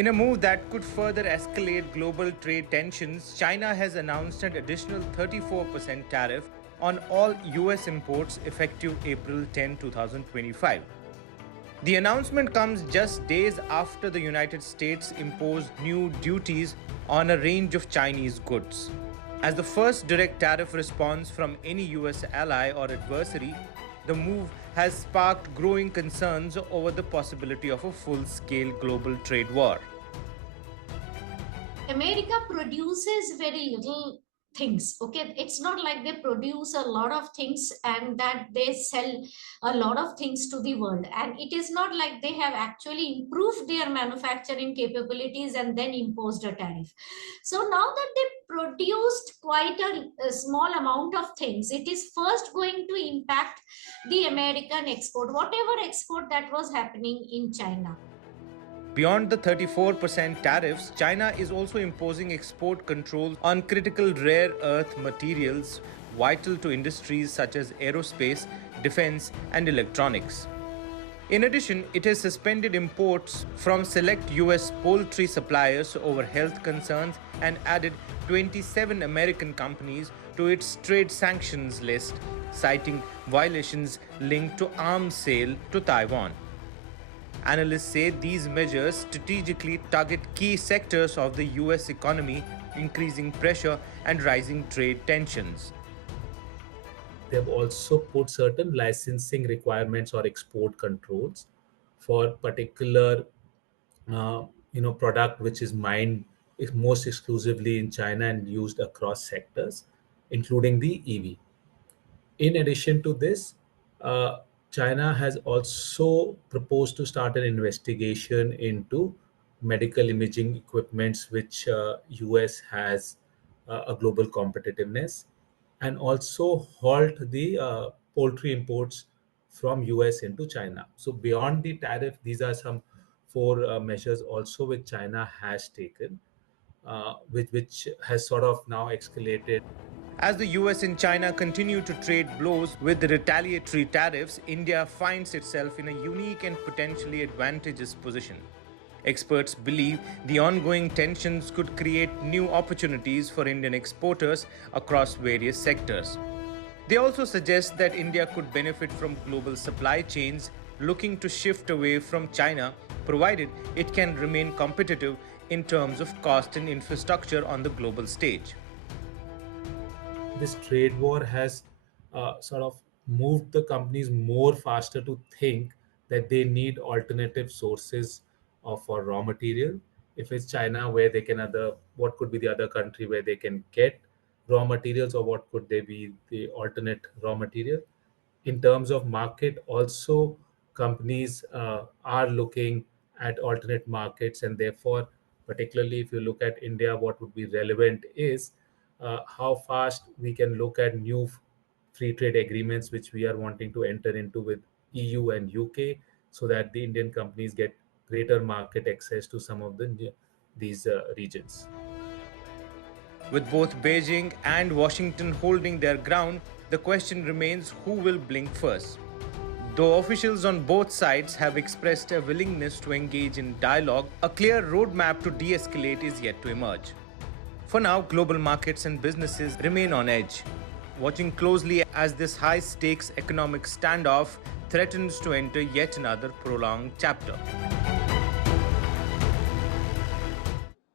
In a move that could further escalate global trade tensions, China has announced an additional 34% tariff on all US imports effective April 10, 2025. The announcement comes just days after the United States imposed new duties on a range of Chinese goods. As the first direct tariff response from any US ally or adversary, the move has sparked growing concerns over the possibility of a full-scale global trade war. America produces very little things. Okay, it's not like they produce a lot of things and that they sell a lot of things to the world, and it is not like they have actually improved their manufacturing capabilities and then imposed a tariff. So now that they produced quite a small amount of things, it is first going to impact the American export, whatever export that was happening in China. Beyond the 34% tariffs, China is also imposing export controls on critical rare earth materials vital to industries such as aerospace, defense, and electronics. In addition, it has suspended imports from select US poultry suppliers over health concerns and added 27 American companies to its trade sanctions list, citing violations linked to arms sale to Taiwan. Analysts say these measures strategically target key sectors of the US economy, increasing pressure and rising trade tensions. They have also put certain licensing requirements or export controls for particular product which is mined is most exclusively in China and used across sectors, including the EV. In addition to this, uh, China has also proposed to start an investigation into medical imaging equipments, which US has a global competitiveness, and also halt the poultry imports from US into China. So beyond the tariff, these are some four measures also which China has taken, which has sort of now escalated. As the US and China continue to trade blows with the retaliatory tariffs, India finds itself in a unique and potentially advantageous position. Experts believe the ongoing tensions could create new opportunities for Indian exporters across various sectors. They also suggest that India could benefit from global supply chains looking to shift away from China, provided it can remain competitive in terms of cost and infrastructure on the global stage. This trade war has sort of moved the companies more faster to think that they need alternative sources for raw material. If it's China, where they can other, what could be the other country where they can get raw materials, or what could they be the alternate raw material? In terms of market, also companies are looking at alternate markets, and therefore, particularly if you look at India, what would be relevant is how fast we can look at new free trade agreements which we are wanting to enter into with EU and UK, so that the Indian companies get greater market access to some of these regions. With both Beijing and Washington holding their ground, the question remains who will blink first. Though officials on both sides have expressed a willingness to engage in dialogue, a clear roadmap to de-escalate is yet to emerge. For now, global markets and businesses remain on edge, watching closely as this high-stakes economic standoff threatens to enter yet another prolonged chapter.